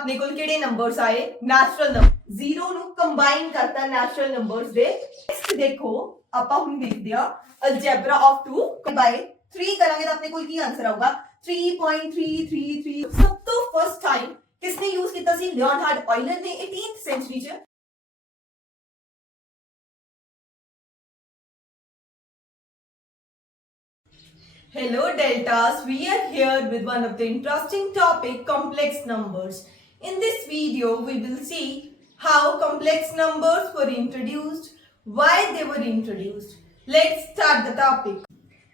अपने कोल किहड़े नंबर्स आए natural number zero नु कंबाइन करता नैचुरल नंबर्स दे नेक्स्ट देखो ਆਪਾਂ ਹੁਣ ਦੇਖਦੇ ਆ ਅਲਜੈਬਰਾ ਆਫ 2 ਬਾਈ 3 ਕਰਾਂਗੇ ਤਾਂ ਆਪਣੇ ਕੋਲ ਕੀ ਆਨਸਰ ਆਊਗਾ 3.333 ਸਭ ਤੋਂ ਫਸਟ ਟਾਈਮ ਕਿਸਨੇ ਯੂਜ਼ ਕੀਤਾ ਸੀ ਲਿਓਨਾਰਡ ਆਇਲਰ ਨੇ 18th ਸੈਂਚੁਰੀ ਚ Hello Deltas, we are here with one of the interesting topic, complex numbers. In this video, we will see how complex numbers were introduced, why they were introduced. Let's start the topic.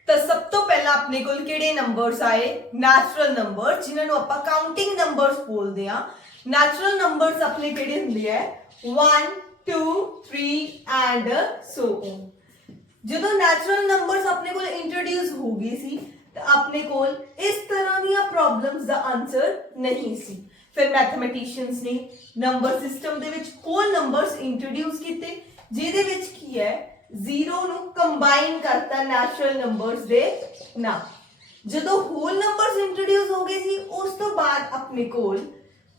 ਤਾਂ ਸਭ ਤੋਂ ਪਹਿਲਾਂ ਆਪਣੇ ਕੋਲ ਕਿਹੜੇ numbers ਆਏ natural number ਜਿਨ੍ਹਾਂ ਨੂੰ ਆਪਾਂ ਕਾਊਂਟਿੰਗ ਨੰਬਰਸ ਬੋਲਦੇ ਆ ਨੈਚੁਰਲ ਨੰਬਰਸ ਆਪਣੇ ਕਿਹੜੇ ਹੁੰਦੇ ਆ 1 2 3 ਐਂਡ ਸੋ ਔਨ ਜਦੋਂ ਨੈਚੁਰਲ ਨੰਬਰਸ ਆਪਣੇ ਕੋਲ ਇੰਟਰੋਡਿਊਸ ਹੋ ਗਏ ਸੀ ਤਾਂ ਆਪਣੇ ਕੋਲ ਇਸ ਤਰ੍ਹਾਂ ਦੀਆਂ ਪ੍ਰੋਬਲਮਸ ਦਾ ਆਨਸਰ ਨਹੀਂ ਸੀ ਫਿਰ ਮੈਥਮੈਟੀਸ਼ੀਅਨਸ ਨੇ ਨੰਬਰ ਸਿਸਟਮ ਦੇ ਵਿੱਚ ਹੋਲ ਨੰਬਰਸ ਇੰਟਰੋਡਿਊਸ ਕੀਤੇ ਜਿਹਦੇ ਵਿੱਚ ਕੀ ਹੈ ਜ਼ੀਰੋ ਨੂੰ ਕੰਬਾਈਨ ਕਰਤਾ ਨੈਚੁਰਲ ਨੰਬਰਸ ਦੇ ਨਾਲ ਜਦੋਂ ਹੋਲ ਨੰਬਰਸ ਇੰਟਰੋਡਿਊਸ ਹੋ ਗਏ ਸੀ ਉਸ ਤੋਂ ਬਾਅਦ ਆਪਣੇ ਕੋਲ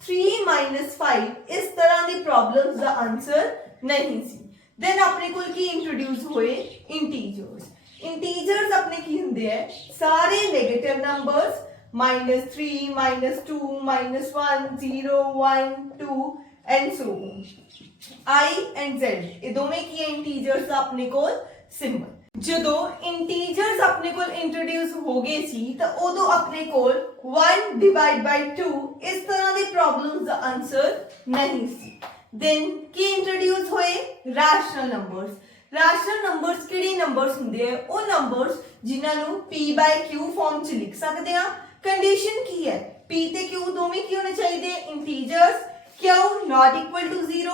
3 5 ਇਸ ਤਰ੍ਹਾਂ ਦੀ ਪ੍ਰੋਬਲਮਸ ਦਾ ਆਨਸਰ ਨਹੀਂ ਸੀ then अपने कोल की इंट्रोड्यूस हुए इंटीजर्स अपने की हुंदे है सारे negative numbers -3 -2 -1 0 1 2 and so on I and z ये दोवें की इंटीजर्स अपने कोल सिंबल ਜਦੋਂ इंटीजर्स अपने कोल इंट्रोड्यूस हो गए सी ਤਾਂ ਉਦੋਂ ਆਪਣੇ ਕੋਲ 1 डिवाइड बाय 2 इस तरह ਦੀ ਪ੍ਰੋਬਲਮਸ ਦਾ ਆਨਸਰ ਨਹੀਂ ਸੀ then ਕੀ ਇੰਟਰੋਡਿਊਸ ਹੋਏ ਰੈਸ਼ਨਲ ਨੰਬਰਸ ਕਿਹੜੇ ਨੰਬਰਸ ਹੁੰਦੇ ਆ ਉਹ ਨੰਬਰਸ ਜਿਨ੍ਹਾਂ ਨੂੰ p/q ਫਾਰਮ ਚ ਲਿਖ ਸਕਦੇ ਆ ਕੰਡੀਸ਼ਨ ਕੀ ਹੈ p ਤੇ q ਦੋਵੇਂ ਕੀ ਹੋਣੇ ਚਾਹੀਦੇ integers q not equal to 0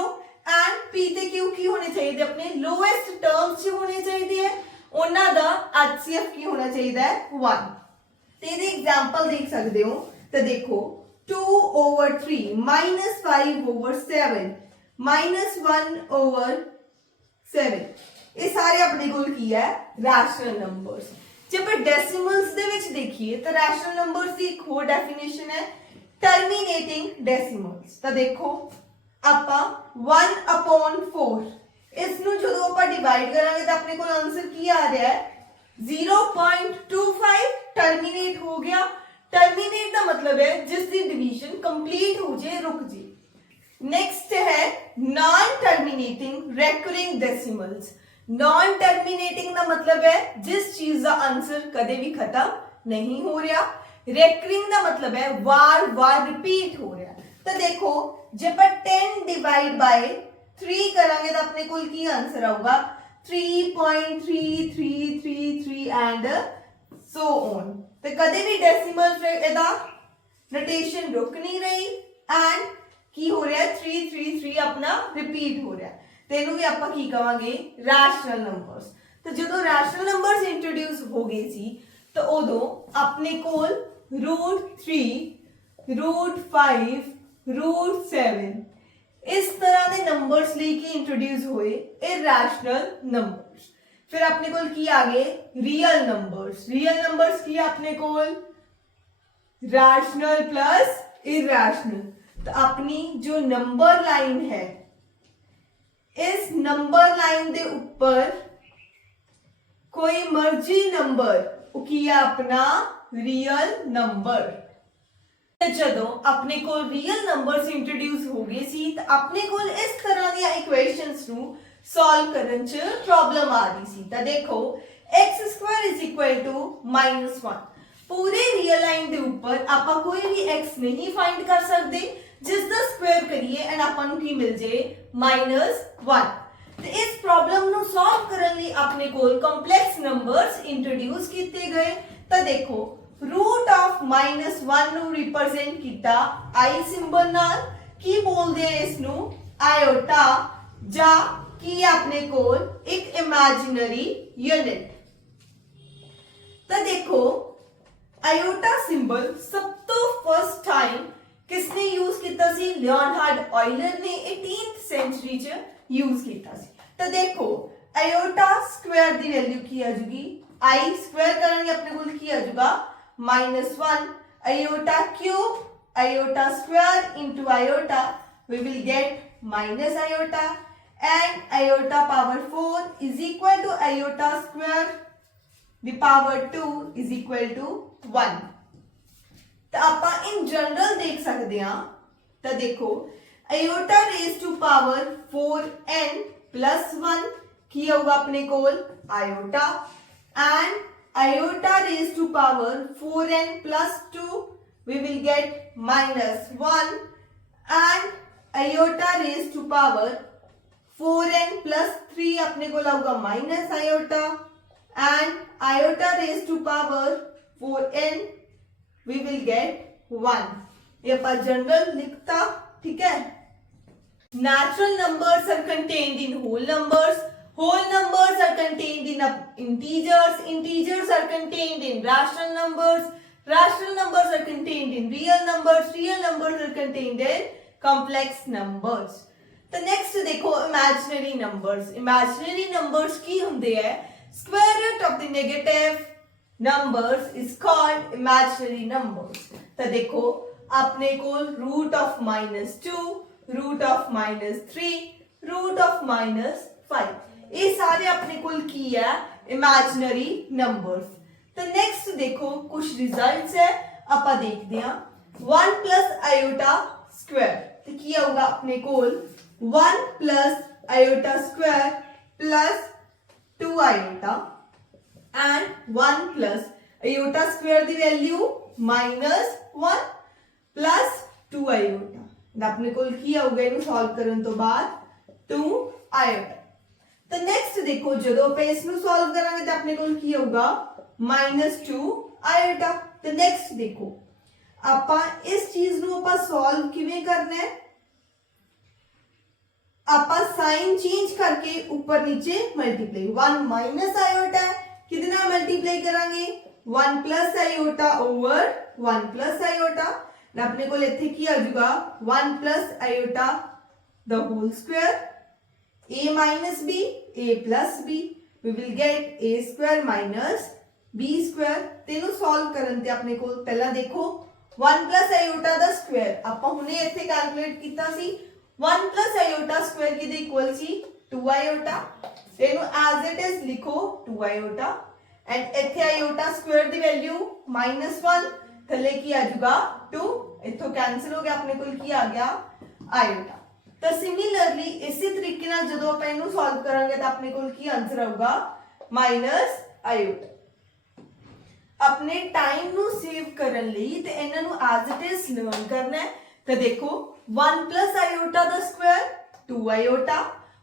and p ਤੇ q ਕੀ ਹੋਣੇ ਚਾਹੀਦੇ ਆਪਣੇ ਲੋਐਸਟ ਟਰਮਸ ਚ ਹੋਣੇ ਚਾਹੀਦੇ ਆ ਉਹਨਾਂ ਦਾ HCF ਕੀ ਹੋਣਾ ਚਾਹੀਦਾ ਹੈ 1 ਤੇ ਇਹਦੇ ਐਗਜ਼ਾਮਪਲ ਦੇਖ ਸਕਦੇ ਹੋ ਤਾਂ ਦੇਖੋ 2 over 3 minus 5 over 7 minus 1 over 7 ਇਹ ਸਾਰੇ ਆਪਣੇ ਕੋਲ ਕੀ ਹੈ ਰੈਸ਼ਨਲ ਨੰਬਰਸ ਜੇ ਆਪਾਂ ਡੈਸੀਮਲਸ ਦੇ ਵਿੱਚ ਦੇਖੀਏ ਤਾਂ ਰੈਸ਼ਨਲ ਨੰਬਰਸ ਦੀ ਇੱਕ ਹੋਰ ਡੈਫੀਨੇਸ਼ਨ ਹੈ ਟਰਮੀਨੇਟਿੰਗ ਡੈਸੀਮਲਸ ਤਾਂ ਦੇਖੋ ਆਪਾਂ 1/4 ਇਸ ਨੂੰ ਜਦੋਂ ਆਪਾਂ ਡਿਵਾਈਡ ਕਰਾਂਗੇ ਤਾਂ ਆਪਣੇ ਕੋਲ ਆਨਸਰ ਕੀ ਆ ਰਿਹਾ ਹੈ 0.25 ਟਰਮੀਨੇਟ ਹੋ ਗਿਆ टर्मिनेट का मतलब है जिस दी डिवीजन कंप्लीट हो जाए रुक जाए नेक्स्ट है non terminating recurring decimals non terminating का मतलब है जिस चीज का आंसर कदे भी खत्म नहीं हो रहा रेकरिंग का मतलब है बार बार रिपीट हो रहा तो देखो जब 10 डिवाइड बाय 3 करांगे तो अपने कोल की आंसर आऊगा 3.3333 एंड सो ऑन ਤੇ ਕਦੇ ਵੀ ਡੈਸੀਮਲ ਇਹਦਾ ਨੋਟੇਸ਼ਨ ਰੁਕ ਨਹੀਂ ਰਹੀ ਐਂਡ ਕੀ ਹੋ ਰਿਹਾ 333 ਆਪਣਾ ਰਿਪੀਟ ਹੋ ਰਿਹਾ ਤੇ ਇਹਨੂੰ ਵੀ ਆਪਾਂ ਕੀ ਕਵਾਂਗੇ ਰੈਸ਼ਨਲ ਨੰਬਰਸ ਤੇ ਜਦੋਂ ਰੈਸ਼ਨਲ ਨੰਬਰਸ ਇੰਟਰੋਡਿਊਸ ਹੋ ਗਏ ਸੀ ਤਾਂ ਉਦੋਂ ਆਪਣੇ ਕੋਲ √3 √5 √7 ਇਸ ਤਰ੍ਹਾਂ ਦੇ ਨੰਬਰਸ ਲਈ ਕੀ ਇੰਟਰੋਡਿਊਸ ਹੋਏ ਇਰੈਸ਼ਨਲ ਨੰਬਰਸ फिर अपने कोल की आगे रियल नंबर्स की अपने कोल रैशनल प्लस इरैशनल तो अपनी जो नंबर लाइन है इस नंबर लाइन दे ऊपर कोई मर्जी नंबर किया अपना रियल नंबर ਜਦੋਂ ਆਪਣੇ ਕੋਲ ਰੀਅਲ ਨੰਬਰਸ ਇੰਟਰੋਡਿਊਸ ਹੋ ਗਏ ਸੀ ਤਾਂ ਆਪਣੇ ਕੋਲ ਇਸ ਤਰ੍ਹਾਂ ਦੀਆਂ ਇਕੁਏਸ਼ਨਸ ਨੂੰ ਸੋਲਵ ਕਰਨ ਚ ਪ੍ਰੋਬਲਮ ਆ ਰਹੀ ਸੀ ਤਾਂ ਦੇਖੋ x² -1 ਪੂਰੇ ਰੀਅਲ ਲਾਈਨ ਦੇ ਉੱਪਰ ਆਪਾਂ ਕੋਈ ਵੀ x ਨਹੀਂ ਫਾਈਂਡ ਕਰ ਸਕਦੇ ਜਿਸ ਦਾ ਸਕੁਅਰ ਕਰੀਏ ਐਂਡ ਆਪਾਂ ਨੂੰ ਕੀ ਮਿਲ ਜੇ -1 ਤੇ ਇਸ ਪ੍ਰੋਬਲਮ ਨੂੰ ਸੋਲਵ ਕਰਨ ਲਈ ਆਪਣੇ ਕੋਲ ਕੰਪਲੈਕਸ ਨੰਬਰਸ ਇੰਟਰੋਡਿਊਸ ਕੀਤੇ ਗਏ ਤਾਂ ਦੇਖੋ रूट ऑफ -1 ਨੂੰ ਰਿਪਰੈਜ਼ੈਂਟ ਕੀਤਾ i ਸਿੰਬਲ ਨਾਲ ਕੀ ਬੋਲਦੇ ਆ ਇਸ ਨੂੰ ਆਇਓਟਾ ਜਾਂ ਕੀ ਆਪਣੇ ਕੋਲ ਇੱਕ ਇਮੇਜਿਨਰੀ ਯੂਨਿਟ ਤਾਂ ਦੇਖੋ ਆਇਓਟਾ ਸਿੰਬਲ ਸਭ ਤੋਂ ਫਸਟ ਟਾਈਮ ਕਿਸਨੇ ਯੂਜ਼ ਕੀਤਾ ਸੀ ਲਿਓਨਾਰਡ ਆਇਲਰ ਨੇ 18th ਸੈਂਚੁਰੀ ਚ ਯੂਜ਼ ਕੀਤਾ ਸੀ ਤਾਂ ਦੇਖੋ ਆਇਓਟਾ ਸਕੁਅਰ ਦੀ ਵੈਲਿਊ ਕੀ ਆ ਜੂਗੀ i ਸਕੁਅਰ ਕਰਾਂਗੇ ਆਪਣੇ ਕੋਲ ਕੀ ਆ ਜੂਗਾ -1 iota cube iota square into iota, we will get minus iota, and iota power 4 is equal to iota square the power 2 is equal to 1. ਤਾਂ ਆਪਾਂ in general ਦੇਖ ਸਕਦੇ ਹਾਂ। ਤਾਂ ਦੇਖੋ iota raised to power 4n plus 1 ਕੀ ਹੋਊਗਾ ਆਪਣੇ ਕੋਲ iota, and iota raised to power 4n plus 2 we will get minus 1, and iota raised to power 4n plus 3 अपने को लगेगा minus iota, and iota raised to power 4n we will get 1. ये पर general लिखता, ठीक है। Natural numbers are contained in whole numbers. Whole numbers are contained in integers. Integers are contained in rational numbers. Rational numbers are contained in real numbers. Real numbers are contained in complex numbers. तो next देखो imaginary numbers. Imaginary numbers की होंगे है square root of the negative numbers is called imaginary numbers. तो देखो अपने को root of -2, root of -3, root of -5 ये सारे अपने को की है imaginary numbers. तो नेक्स्ट देखो कुछ रिजल्ट्स है ਆਪਾਂ देखते हैं 1 plus iota square तो ਕੀ ਆਊਗਾ ਆਪਣੇ ਕੋਲ 1 plus iota square plus 2 iota and 1 plus iota square the value -1 plus 2 iota ਤਾਂ ਆਪਣੇ ਕੋਲ ਕੀ ਆਊਗਾ ਇਹਨੂੰ ਸੋਲਵ ਕਰਨ ਤੋਂ ਬਾਅਦ 2 iota। ਤਾਂ ਨੈਕਸਟ ਦੇਖੋ ਜਦੋਂ ਆਪਾਂ ਇਸ ਨੂੰ ਸੋਲਵ ਕਰਾਂਗੇ ਤਾਂ ਆਪਣੇ ਕੋਲ ਕੀ ਆਊਗਾ -2 iota। ਤਾਂ ਨੈਕਸਟ ਦੇਖੋ ਆਪਾਂ ਇਸ ਚੀਜ਼ ਨੂੰ ਆਪਾਂ ਸੋਲਵ ਕਿਵੇਂ ਕਰਨਾ ਹੈ ਆਪਾਂ साइन चेंज करके ऊपर नीचे मल्टीप्लाई 1 माइनस आयोटा कितना मल्टीप्लाई करांगे 1 plus iota over 1 plus iota ना अपने को इत्थे की आ जाऊगा 1 plus iota the whole square a minus b a plus b we will get a square minus b square तेनों सॉल्व करन ते अपने को पहला देखो 1 plus iota द स्क्वायर ਆਪਾਂ ਹੁਣੇ ਇੱਥੇ ਕੈਲਕੂਲੇਟ ਕੀਤਾ ਸੀ 1 plus iota square किदे इक्वल सी 2 iota तेनों as it is लिखो 2 iota and इत्थे iota square दी वैल्यू -1 थले की आ जाऊगा 2 इथों कैंसिल हो गया अपने को की आ गया iota। तो सिमिलरली इसी तरीके नाल जदों ਆਪਾਂ ਇਹਨੂੰ सॉल्व करांगे तो अपने को की आंसर आऊगा -iota। अपने टाइम ਨੂੰ सेव ਕਰਨ ਲਈ ਤੇ ਇਹਨਾਂ ਨੂੰ as it is लर्न करना है। तो देखो 1 plus iota the square 2 iota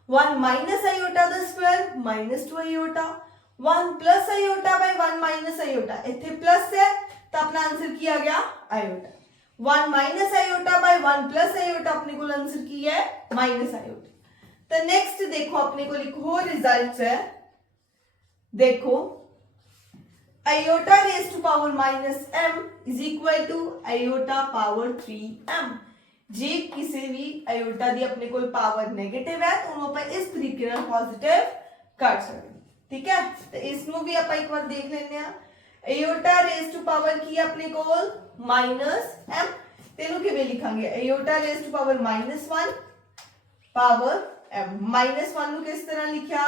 1 minus iota the square -2 iota 1 plus iota by 1 minus iota इत्थे प्लस है तो अपना आंसर की आ गया iota 1 minus iota by 1 plus iota अपने को आंसर की है -iota। तो नेक्स्ट देखो अपने को एक और रिजल्ट है देखो iota raised to power -m is equal to iota power 3m। जे किसी भी आयोटा दी अपने को पावर नेगेटिव है तो उन्होंने इस तरीके ਨਾਲ पॉजिटिव कर सकते ठीक है। तो इसमें भी आप एक बार देख लेने हैं आयोटा रेज टू पावर की अपने को -m तेनों किवें लिखांगे iota raise to power -1 power m -1 नु किस तरह लिखा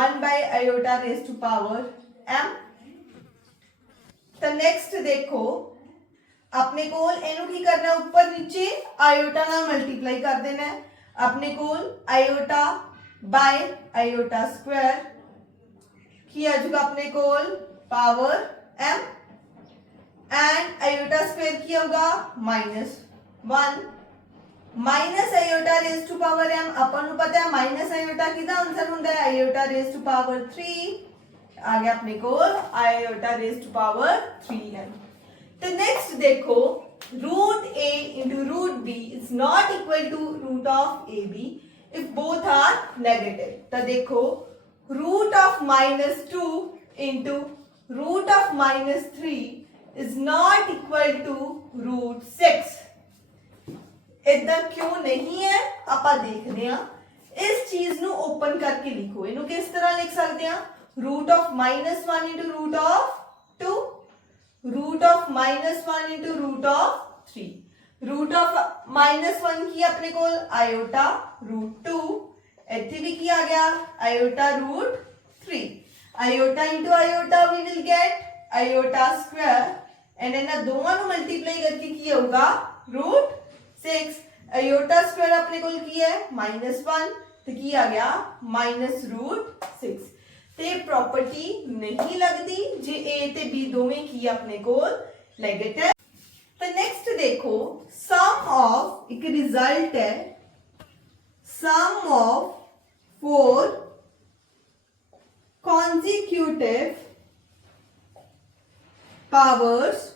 1 by iota raise to power m। तो नेक्स्ट देखो अपने कोल एनु की करना ऊपर नीचे आयोटा ना मल्टीप्लाई कर देना है अपने कोल आयोटा बाय आयोटा स्क्वायर की आ जाएगा अपने कोल power m and iota square की होगा -1 minus iota raise to power m अपन को पता है माइनस आयोटा किदा आंसर होता है आयोटा रेज टू पावर 3 आ गया अपने कोल iota raise to power 3m। तो नेक्स्ट देखो root a into root b is not equal to root of ab if both are negative। तो देखो root of -2 into root of -3 is not equal to root 6। इतना क्यों नहीं है ਆਪਾਂ देखते हैं इस चीज ਨੂੰ ओपन करके लिखो ਇਹਨੂੰ किस तरह लिख सकते हैं root of -1 into root of 2 root of -1 into root of 3 root of -1 की अपने को आयोटा √2, ਇੱਥੇ भी की आ गया iota √3, iota into iota we will get iota square and ਇਹਨਾਂ ਦੋਵਾਂ ਨੂੰ ਮਲਟੀਪਲਾਈ ਕਰਕੇ ਕੀ ਹੋਊਗਾ √6, आयोटा स्क्वायर अपने को की है -1 ਤੇ ਕੀ ਆ ਗਿਆ -√6 ਤੇ प्रॉपर्टी नहीं लगती जे a ਤੇ b ਦੋਵੇਂ ਕੀ ਆਪਣੇ ਕੋਲ नेगेटिव। तो नेक्स्ट देखो सम ऑफ एक रिजल्ट है सम ऑफ 4 consecutive powers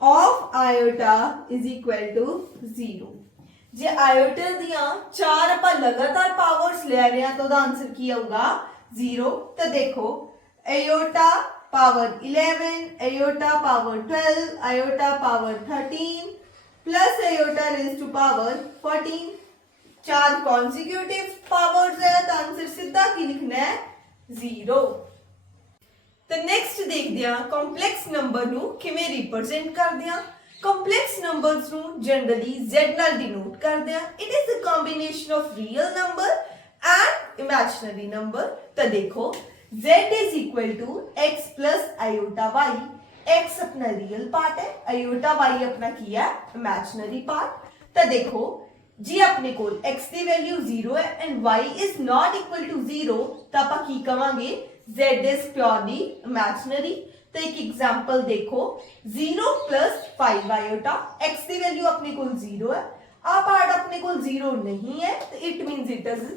of iota is equal to 0। जे आयोटा दियां 4 ਆਪਾਂ लगातार पावर्स ले रहे हैं तो ਉਹਦਾ आंसर ਕੀ ਆਊਗਾ 0। तो देखो iota power 11, iota power 12, iota power 13 plus iota raise to power 14, 4 consecutive powers है तो आंसर सीधा की लिखना है 0। तो नेक्स्ट देखते हैं कॉम्प्लेक्स नंबर ਨੂੰ ਕਿਵੇਂ ਰਿਪਰੈਜ਼ੈਂਟ ਕਰਦੇ ਆ। कॉम्प्लेक्स नंबर्स ਨੂੰ जनरली z ਨਾਲ डिनोट ਕਰਦੇ ਆ। It is the combination of real number and imaginary number. तो देखो z is equal to x plus iota y, x अपना रियल पार्ट है, iota y अपना की है इमेजिनरी पार्ट। तो देखो जी अपने को x की वैल्यू 0 है and y is not equal to 0 तो ਆਪਾਂ ਕੀ ਕਵਾਂਗੇ z is purely imaginary। तो एक एग्जांपल देखो 0 plus 5 iota, x की वैल्यू अपने को 0 है, आ पार्ट अपने को 0 नहीं है तो it means it is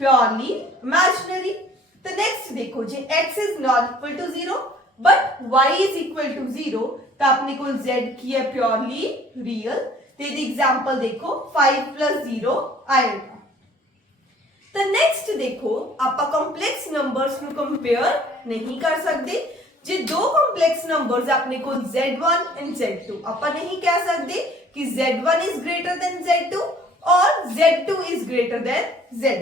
purely imaginary. तो नेक्स्ट देखो जी x is not equal to 0 but y is equal to 0 तो अपने को z की है प्योरली रियल। तो ये एग्जांपल देखो 5 plus 0 iota। तो नेक्स्ट देखो आप कॉम्प्लेक्स नंबर्स ਨੂੰ कंपेयर नहीं कर सकते। जे दो कॉम्प्लेक्स नंबर्स अपने को z1 एंड z2 आप नहीं कह सकते कि z1 is greater then z2 और z2 is greater than z।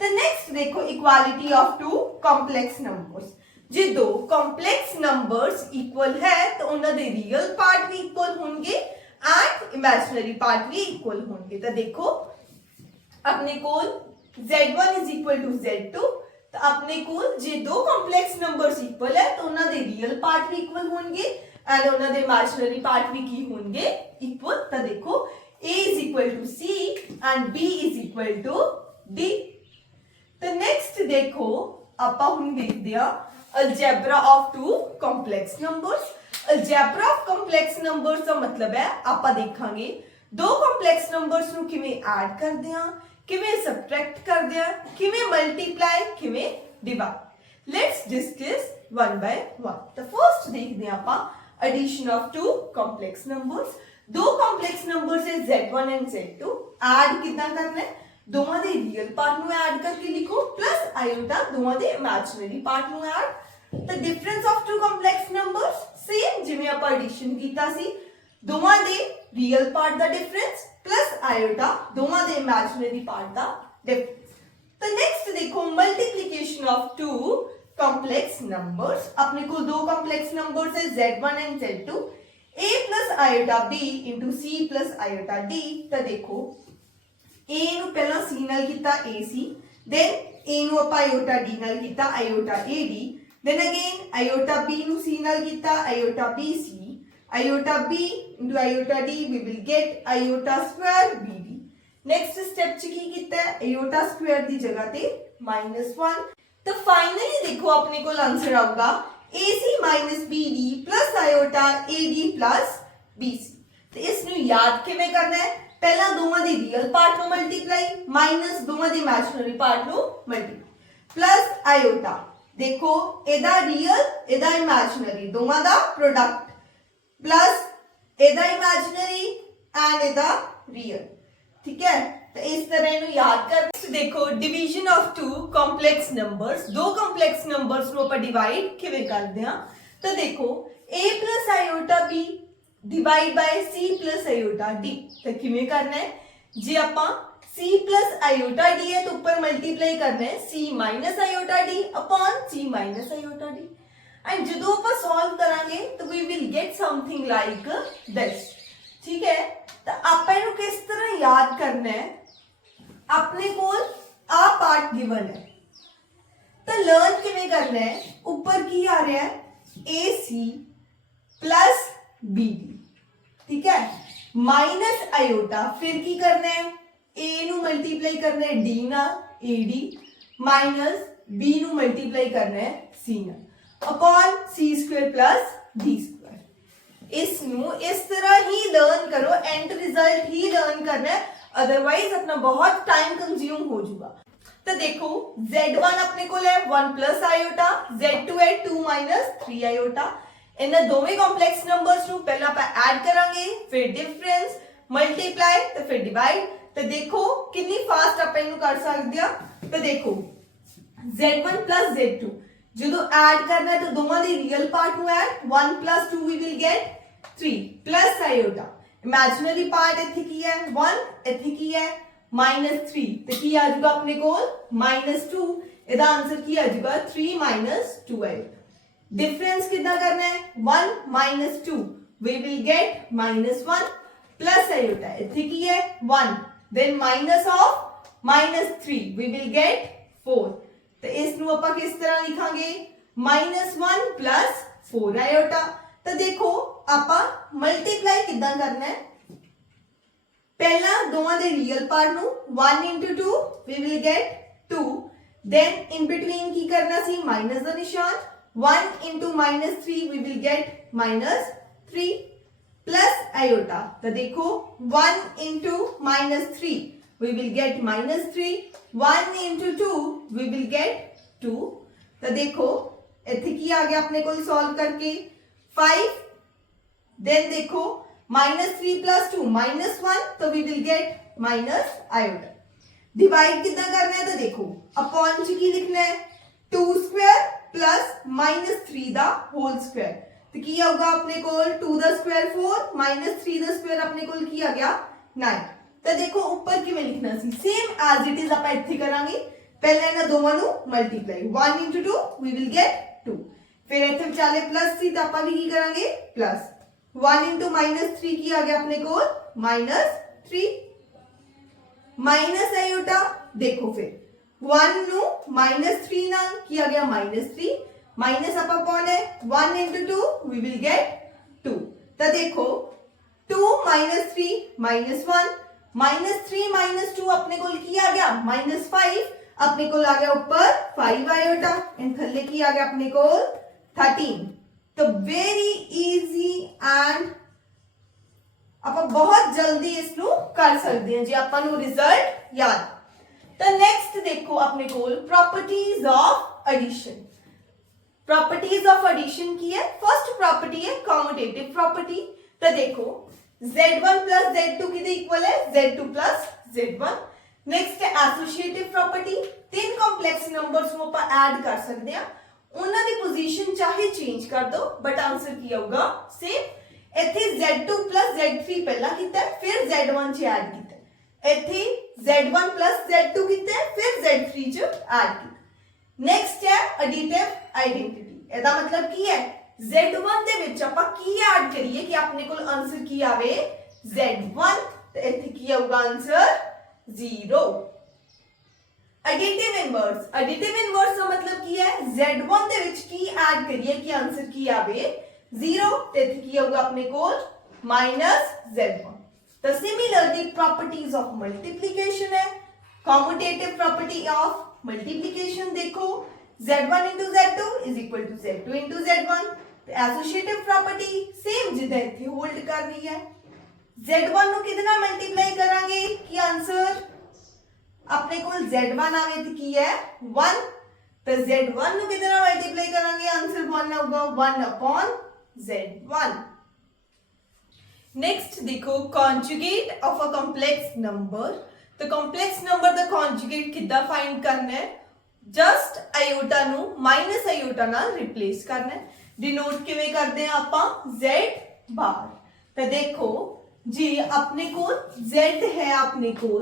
तो नेक्स्ट देखो equality of two complex numbers. जे दो कॉम्प्लेक्स नंबर्स इक्वल है तो उन्होंने दे रियल पार्ट भी इक्वल होंगे एंड इमेजिनरी पार्ट भी इक्वल होंगे। तो देखो अपने को z1 is equal to z2 तो अपने को जे दो कॉम्प्लेक्स नंबर्स इक्वल है तो उन्होंने रियल पार्ट भी इक्वल होंगे एंड उन्होंने इमेजिनरी पार्ट भी की होंगे इक्वल। तो देखो a is equal to c and b is equal to d। तो नेक्स्ट देखो ਆਪਾਂ ਹੁਣ ਦੇਖਦੇ ਆ algebra of two complex numbers. Algebra of complex numbers ਦਾ ਮਤਲਬ ਹੈ ਆਪਾਂ ਦੇਖਾਂਗੇ ਦੋ ਕੰਪਲੈਕਸ ਨੰਬਰਸ ਨੂੰ ਕਿਵੇਂ ਐਡ ਕਰਦੇ ਆ, ਕਿਵੇਂ ਸਬਟ੍ਰੈਕਟ ਕਰਦੇ ਆ, ਕਿਵੇਂ ਮਲਟੀਪਲਾਈ, ਕਿਵੇਂ divide. Let's discuss one by one. तो फर्स्ट देखते हैं ਆਪਾਂ addition of two complex numbers. दो कॉम्प्लेक्स नंबर्स है z1 एंड z2 ऐड कितना करना है ਦੋਵਾਂ ਦੇ ਰੀਅਲ ਪਾਰਟ ਨੂੰ ਐਡ ਕਰਕੇ ਲਿਖੋ प्लस आयोटा ਦੋਵਾਂ ਦੇ ਇਮੇਜਿਨਰੀ ਪਾਰਟ ਨੂੰ ਐਡ। तो difference of two complex numbers same ਜਿਵੇਂ ਆਪਾਂ ਐਡੀਸ਼ਨ ਕੀਤਾ ਸੀ ਦੋਵਾਂ ਦੇ ਰੀਅਲ ਪਾਰਟ ਦਾ डिफरेंस प्लस आयोटा ਦੋਵਾਂ ਦੇ ਇਮੇਜਿਨਰੀ ਪਾर्ट ਦਾ डिफरेंस। तो नेक्स्ट देखो multiplication of two complex numbers. अपने को दो कॉम्प्लेक्स नंबर्स है z1 and z2 a plus iota b into c plus iota d। तो देखो a ਨੂੰ ਪਹਿਲਾਂ c ਨਾਲ ਕੀਤਾ ac then a ਨੂੰ ਆਪਾਂ आयोटा d ਨਾਲ ਕੀਤਾ iota ad then again iota b ਨੂੰ c ਨਾਲ ਕੀਤਾ iota bc iota b into iota d we will get iota square bd। Next step च की ਕੀਤਾ है आयोटा स्क्वायर ਦੀ ਜਗ੍ਹਾ ਤੇ -1। तो फाइनली देखो अपने को आंसर आऊगा ac minus bd plus iota ad plus bc। तो इसनु याद किवें करना है पहला दोवां दी रियल पार्ट नु मल्टीप्लाई माइनस दोवां दी इमेजिनरी पार्ट नु मल्टीप्लाई प्लस आयोटा देखो एदा रियल एदा इमेजिनरी दोवां दा प्रोडक्ट प्लस एदा इमेजिनरी एंड एदा रियल। ठीक है तो इस तरह इन्हें याद कर। देखो division of two complex numbers. दो कॉम्प्लेक्स नंबर्स नु ਆਪਾਂ डिवाइड किवें करदे हां। तो देखो a plus iota b divide by c plus iota d। तो किवें करना है जे ਆਪਾਂ c plus iota d है तो ऊपर मल्टीप्लाई करना है c minus iota d upon c minus iota d and ਜਦੋਂ ਆਪਾਂ सॉल्व करांगे तो we will get something like this। ठीक है। तो आप इन्हू किस तरह याद करना है, अपने को आ पार्ट गिवन है तो लर्न किवें करना है, ऊपर की आ रहा है AC प्लस BD, ठीक है, माइनस आयोटा, फिर की करना है A नू मल्टीप्लाई करना है D नाल AD, माइनस B नू मल्टीप्लाई करना है C नाल upon C square plus D square. इसनू इस तरह ही लर्न करो, एंड रिजल्ट ही लर्न करना है, अदरवाइज अपना बहुत टाइम कंज्यूम हो जाएगा। तो देखो Z1 अपने को है 1 प्लस आयोटा, Z2 है 2 माइनस 3 आयोटा। इन्हें दोवें कॉम्प्लेक्स नंबर्स नू पहला आप ऐड करांगे, फिर डिफरेंस, मल्टीप्लाई तो फिर डिवाइड। तो देखो कितनी फास्ट आप इन्हू कर सकते हैं। तो देखो Z1 प्लस Z2 जो ऐड करना है तो दोवां दी रियल पार्ट नू add, 1 plus 2 we will get 3 plus iota, imaginary part इत्थे की है 1, इत्थे की है -3, तो की आ जाएगा अपने को -2, इहदा आंसर की आ जाएगा 3 माइनस 2 आयोटा। डिफरेंस कितना करना है 1 minus 2 we will get -1 plus iota, इत्थे की है 1, then minus of -3 we will get 4। तो इसनू आपां किस तरह लिखांगे, -1 प्लस 4 आयोटा। तो देखो आपां मल्टीप्लाई किदां करना है, पहला दोवां दे रियल पार्ट नू 1 into 2 we will get 2, then in between की करना सी माइनस दा निशान, 1 into -3 we will get -3 plus iota. तो देखो 1 into -3 we will get -3, 1 into 2 we will get 2। तो देखो इत्थे की आ गया अपने को सॉल्व करके 5, देन देखो -3 प्लस 2 -1, तो we will get minus iota. Divide कितना करना है, तो देखो अपॉन च की लिखना है 2 स्क्वायर प्लस -3 दा होल स्क्वायर, तो की होगा अपने को 2 दा स्क्वायर 4 -3 दा स्क्वायर अपने को की आ गया 9। तो देखो ऊपर किवें लिखना सी, सेम एज इट इज आप इत्थे करांगे, पहले इन्हां दोवां नू multiply 1 into 2 we will get 2, फिर इत्थे विचाले प्लस सी तो आपां भी की करांगे प्लस 1 into -3 की आ गया अपने को -3 माइनस आयोटा। देखो फिर 1 नू -3 नाल की आ गया -3, माइनस आप कौन है 1 into 2 वी विल गेट 2। तो देखो 2 -3 -1, -3 -2 अपने को की आ गया -5, अपने को आ गया ऊपर 5 आयोटा, एंड थल्ले की आ गया अपने को 13। तो वेरी इजी एंड आप बहुत जल्दी इसनू कर सकते हैं जी, आपां नू रिजल्ट याद। तो नेक्स्ट देखो अपने को properties of addition. Properties of addition की है, फर्स्ट प्रॉपर्टी है कॉम्यूटेटिव प्रॉपर्टी। तो देखो Z1 प्लस Z2 किदे इक्वल है, Z2 प्लस Z1। नेक्स्ट है एसोसिएटिव प्रॉपर्टी, तीन कॉम्प्लेक्स नंबर्स ਨੂੰ ਆਪਾਂ ऐड कर सकते हैं, ਉਹਨਾਂ ਦੀ पोजीशन चाहे चेंज कर दो बट आंसर की आऊगा सेम। ਇੱਥੇ Z2 plus Z3 ਪਹਿਲਾਂ ਕੀਤਾ ਫਿਰ Z1 ਚ ਐਡ ਕੀਤਾ, ਇੱਥੇ Z1 plus Z2 ਕੀਤਾ ਫਿਰ Z3 ਚ ਐਡ ਕੀਤਾ। ਨੈਕਸਟ ਹੈ ਐਡੀਟਿਵ ਆਇਡੈਂਟੀਟੀ, ਇਹਦਾ ਮਤਲਬ ਕੀ ਹੈ Z1 ਦੇ ਵਿੱਚ ਆਪਾਂ ਕੀ ਐਡ ਕਰੀਏ ਕਿ ਆਪਣੇ ਕੋਲ ਆਨਸਰ ਕੀ ਆਵੇ Z1, ਤੇ ਇੱਥੇ ਕੀ ਆਊਗਾ answer 0। Additive inverse, additive inverse का मतलब की है Z1 ਦੇ ਵਿੱਚ ਕੀ ਐਡ ਕਰੀਏ ਕਿ ਆਨਸਰ ਕੀ ਆਵੇ 0, ਤੇ ਇੱਥੇ ਕੀ ਆਊਗਾ ਆਪਣੇ ਕੋਲ -Z1। तो सिमिलरली प्रॉपर्टीज ऑफ मल्टीप्लिकेशन है, कॉम्यूटेटिव प्रॉपर्टी ऑफ मल्टीप्लिकेशन देखो Z1 into Z2 is equal to Z2 into Z1। तो एसोसिएटिव प्रॉपर्टी सेम जिदा इत्थे होल्ड कर रही है, Z1 ਨੂੰ ਕਿਹਦੇ ਨਾਲ ਮਲਟੀਪਲਾਈ ਕਰਾਂਗੇ ਕਿ ਆਨਸਰ अपने को Z1 आवे तो की है 1, तो Z1 ਨੂੰ ਕਿਹਦੇ ਨਾਲ ਮਲਟੀਪਲਾਈ ਕਰਾਂਗੇ ਆਨਸਰ 1 ਆਊਗਾ 1 upon Z1। नेक्स्ट देखो conjugate of a complex number. तो कॉम्प्लेक्स नंबर दा कॉन्जुगेट किद्दां फाइंड करना है, जस्ट आयोटा नु माइनस आयोटा नाल रिप्लेस करना है। डिनोट किवें करदे आ आपां Z बार। तो देखो जी अपने को Z है अपने को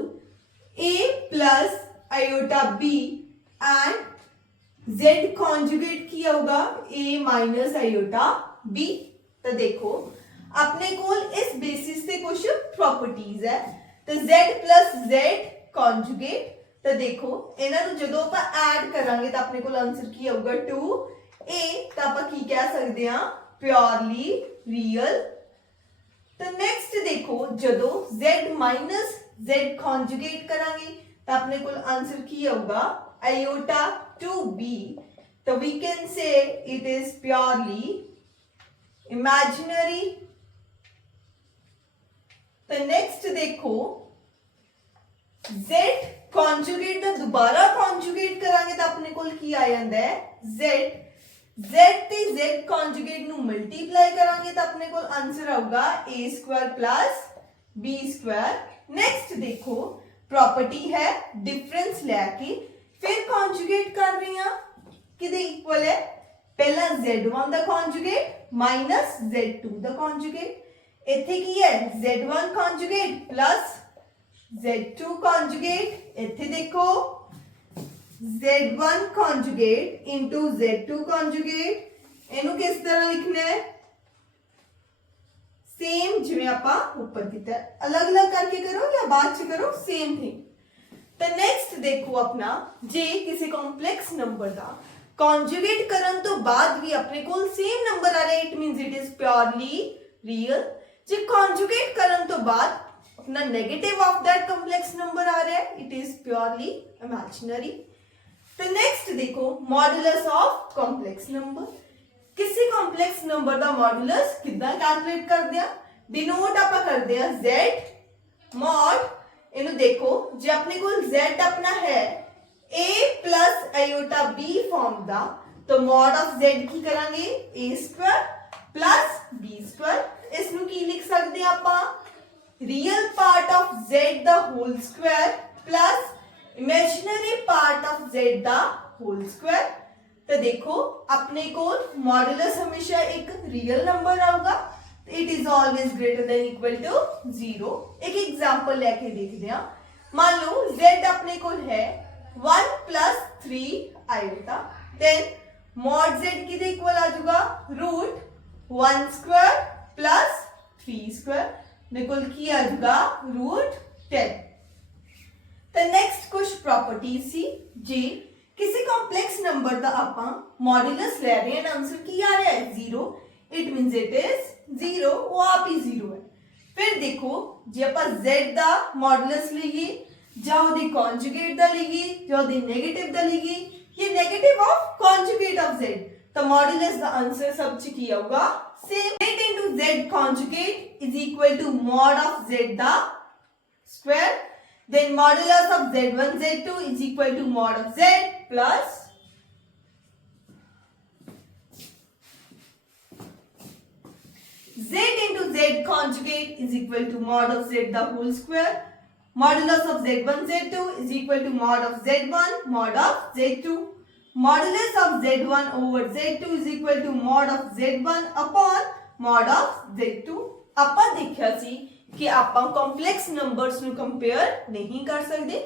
A plus iota B and Z conjugate किया होगा A माइनस आयोटा B। तो देखो अपने कोल इस बेसिस से कुछ प्रॉपर्टीज है तो z प्लस z कॉन्जुगेट तो देखो इन्हां नूं जदों आपां ऐड करांगे तो अपने कोल आंसर की आऊगा 2a तो आपां की कह सकते हैं प्योरली रियल। तो नेक्स्ट देखो जदों z माइनस z कॉन्जुगेट करांगे तो अपने कोल आंसर की आऊगा iota 2b तो we can say it is purely imaginary. तो नेक्स्ट देखो z कॉन्जुगेट का दोबारा कॉन्जुगेट करांगे तो अपने कोल की आ जांदा है z ते z कॉन्जुगेट नु मल्टीप्लाई करांगे तो अपने कोल आंसर आऊगा a square plus b square. Next देखो प्रॉपर्टी है डिफरेंस लेके फिर कॉन्जुगेट कर रही हां किदे इक्वल है पहला z1 दा कॉन्जुगेट माइनस z2 दा कॉन्जुगेट इथे की है z1 conjugate plus z2 conjugate इथे देखो z1 conjugate into z2 conjugate इनु किस तरह लिखना है सेम जिवें आपां ऊपर कीता अलग अलग करके करो या बाद च करो सेम थिंग। तो नेक्स्ट देखो अपना जे किसी कॉम्प्लेक्स नंबर का कॉन्जुगेट करन तो बाद भी अपने कोल सेम नंबर आ रहा है it means it is purely real. जे कॉन्जुगेट करन तो बाद अपना negative of that complex number आ रहा है इट इज प्योरली इमेजिनरी। तो नेक्स्ट देखो मॉडुलस ऑफ कॉम्प्लेक्स नंबर किसी कॉम्प्लेक्स नंबर का मॉडुलस कितना कैलकुलेट करते हैं डिनोट आप करते हैं z मॉड इनु देखो जे अपने को z अपना है a plus iota b form दा तो मॉड ऑफ z की करांगे a square plus b square इसनु की लिख सकते हैं आपा real part of z the whole square plus imaginary part of z the whole square. तो देखो अपने को मॉडुलस हमेशा एक रियल नंबर आऊगा it is always greater than equal to 0। एक एग्जांपल लेके देखते हैं मान लो z अपने को है 1 plus 3 iota then mod z किधर इक्वल आ जाएगा रूट 1 स्क्वायर प्लस 3 स्क्वायर बिल्कुल की आ जाएगा रूट 10। तो नेक्स्ट कुछ प्रॉपर्टीज सी जे किसी कॉम्प्लेक्स नंबर का आपां मॉडुलस ले रहे हैं आंसर की आ रहा है 0 इट मींस इट इज 0 वो आप ही 0 है। फिर देखो जे आप z दा मॉडुलस लईए ਜਾਂ ਉਹਦੀ conjugate ਦਾ ਲਈਏ ਜਾਂ ਉਹਦੀ negative ਦਾ ਲਈਏ ये negative of conjugate of z तो मॉडुलस द आंसर सब च की आऊगा same z into z conjugate is equal to mod of z the square then modulus of z1 z2 is equal to mod of z plus z into z conjugate is equal to mod of z the whole square modulus of z1 z2 is equal to mod of z1 mod of z2 modulus of z1 over z2 is equal to mod of z1 upon mod of z2। ਆਪਾਂ ਦੇਖਿਆ ਸੀ ਕਿ ਆਪਾਂ complex numbers ਨੂੰ compare ਨਹੀਂ ਕਰ ਸਕਦੇ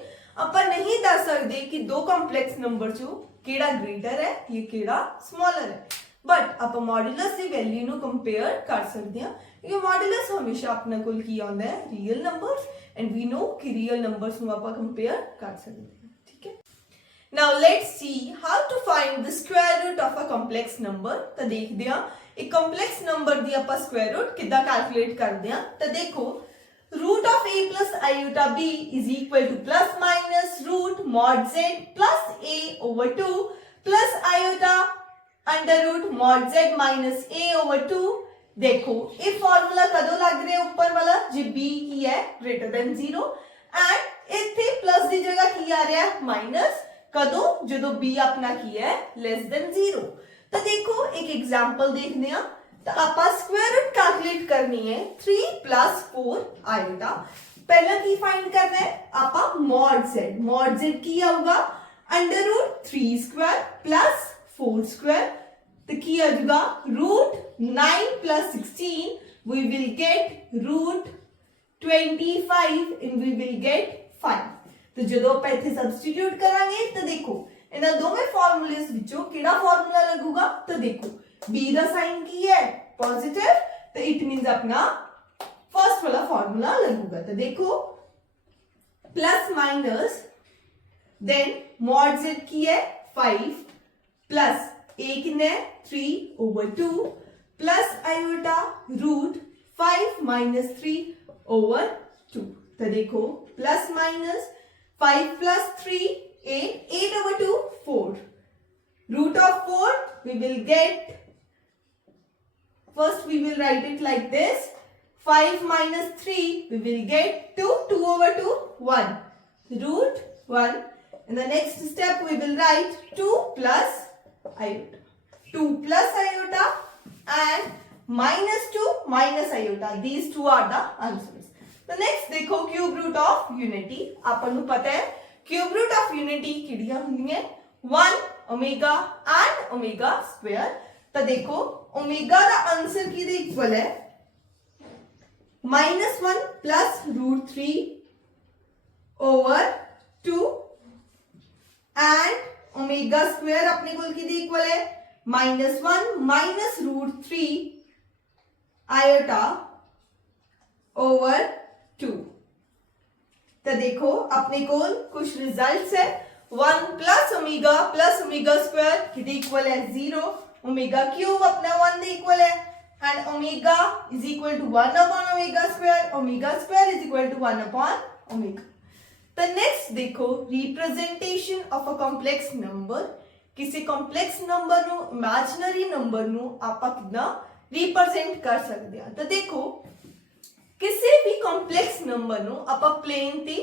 ਆਪਾਂ ਨਹੀਂ ਦੱਸ ਸਕਦੇ ਕਿ ਦੋ ਕੰਪਲੈਕਸ ਨੰਬਰ ਚੋਂ ਕਿਹੜਾ ਗ੍ਰੇਟਰ ਹੈ ਜਾਂ ਕਿਹੜਾ ਸਮਾਲਰ ਹੈ बट आप मॉडुलस की वैल्यू नु कंपेयर कर सकते हैं क्योंकि मॉडुलस हमेशा अपने कोल की आंदा है real numbers and we know कि रियल नंबर्स नु आप कंपेयर कर सकते हैं। ठीक है now let's see how to find the square root of a complex number. तो देखते हैं एक कॉम्प्लेक्स नंबर दी आप स्क्वायर रूट किदा कैलकुलेट करते हैं। तो देखो root of a plus iota b is equal to plus minus root mod z plus a over 2 plus iota under root mod z minus a over 2। देखो ये formula कदों लग रहा है ऊपर वाला जे b की है ग्रेटर देन 0 एंड इथे प्लस की जगह की आ रहा है माइनस कदों जदों b अपना की है लेस देन 0। तो देखो एक एग्जांपल देखते हैं तो आप स्क्वायर रूट कैलकुलेट करनी है 3 प्लस 4 आयोटा। पहला की फाइंड करना है आप मॉड z की आऊगा under root 3 square plus 4 square तो की आ जाएगा root 9 plus 16 we will get root 25 and we will get 5। तो जदों आप इथे सब्स्टिट्यूट करांगे तो देखो इन्हां दोवें फार्मूलेस विचों किहड़ा फार्मूला लगूगा। तो देखो b दा साइन की है पॉजिटिव तो इट मीन्स अपना फर्स्ट वाला फॉर्मूला लगूगा। तो देखो plus minus then mod Z की है 5 प्लस ए कितने 3/2 प्लस आयोटा रूट 5 माइनस 3/2। तो देखो plus minus 5 plus 3 8/2 4 root of 4 we will get, first we will write it like this, 5 minus 3 we will get 2 2/2 1 root 1. In the next step we will write 2 plus iota, 2 plus iota and minus 2 minus iota, these two are the answers. The next देखो cube root of unity, अपन को पता है cube root of unity किड़ियां होंगी 1 omega and omega square. तो देखो omega का answer की equal है -1 plus √3 over 2 and omega square अपने को की इक्वल है -1 माइनस √3 आयोटा ओवर 2। तो देखो अपने को कुछ रिजल्ट्स है 1 प्लस ओमेगा स्क्वायर किट इक्वल है 0, ओमेगा क्यूब अपना 1 दे इक्वल है and omega is equal to 1 upon omega square is equal to 1 upon omega. तो नेक्स्ट देखो representation of a complex number, किसी कॉम्प्लेक्स नंबर नु इमेजिनरी नंबर नु आप कितना रिप्रेजेंट कर सकते हैं। तो देखो किसी भी कॉम्प्लेक्स नंबर नु आप प्लेन ते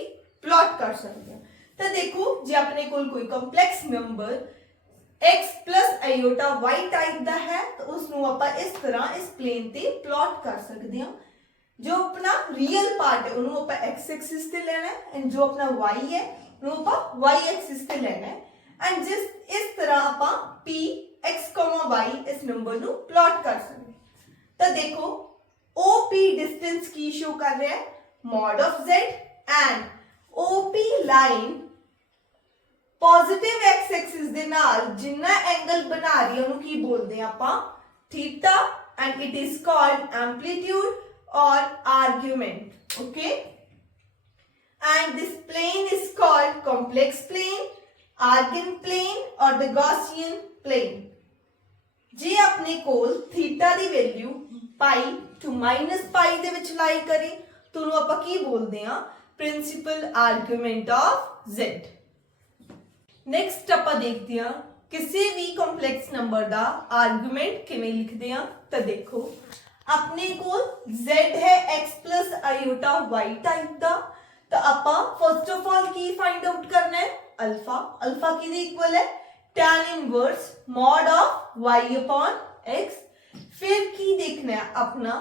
प्लॉट कर सकते हैं। तो देखो जे अपने कोई complex number x plus iota y type का है तो उसनों ਆਪਾਂ इस तरह इस प्लेन ते प्लॉट कर सकते हैं। जो अपना रियल पार्ट है उन्होंने ਆਪਾਂ x एक्सिस ते लेना है एंड जो अपना y है उन्होंने ਆਪਾਂ y एक्सिस ते लेना है एंड जिस इस तरह ਆਪਾਂ p x, y इस नंबर नु प्लॉट कर सकते हैं। तो देखो OP डिस्टेंस की शो कर रहा है mod of z and OP line positive x axis दे नाल जिन्ना एंगल बना रही है उन्हें की बोलते हैं ਆਪਾਂ theta and it is called amplitude और argument. Okay and this plane is called complex plane, Argand plane और द गॉसियन प्लेन। जे अपने कोल थीटा दी value pi to minus pi दे विच लाई करे तो उन्हें ਆਪਾਂ की बोलते हैं principal argument of z। Next आप देखते हैं किसी भी कॉम्प्लेक्स नंबर का आर्गुमेंट किवें लिखते हैं। तो देखो अपने को z है x plus iota y type का, तो आप फर्स्ट ऑफ ऑल की फाइंड आउट करना है अल्फा। अल्फा की इक्वल है tan inverse mod of y upon x। फिर की देखना है अपना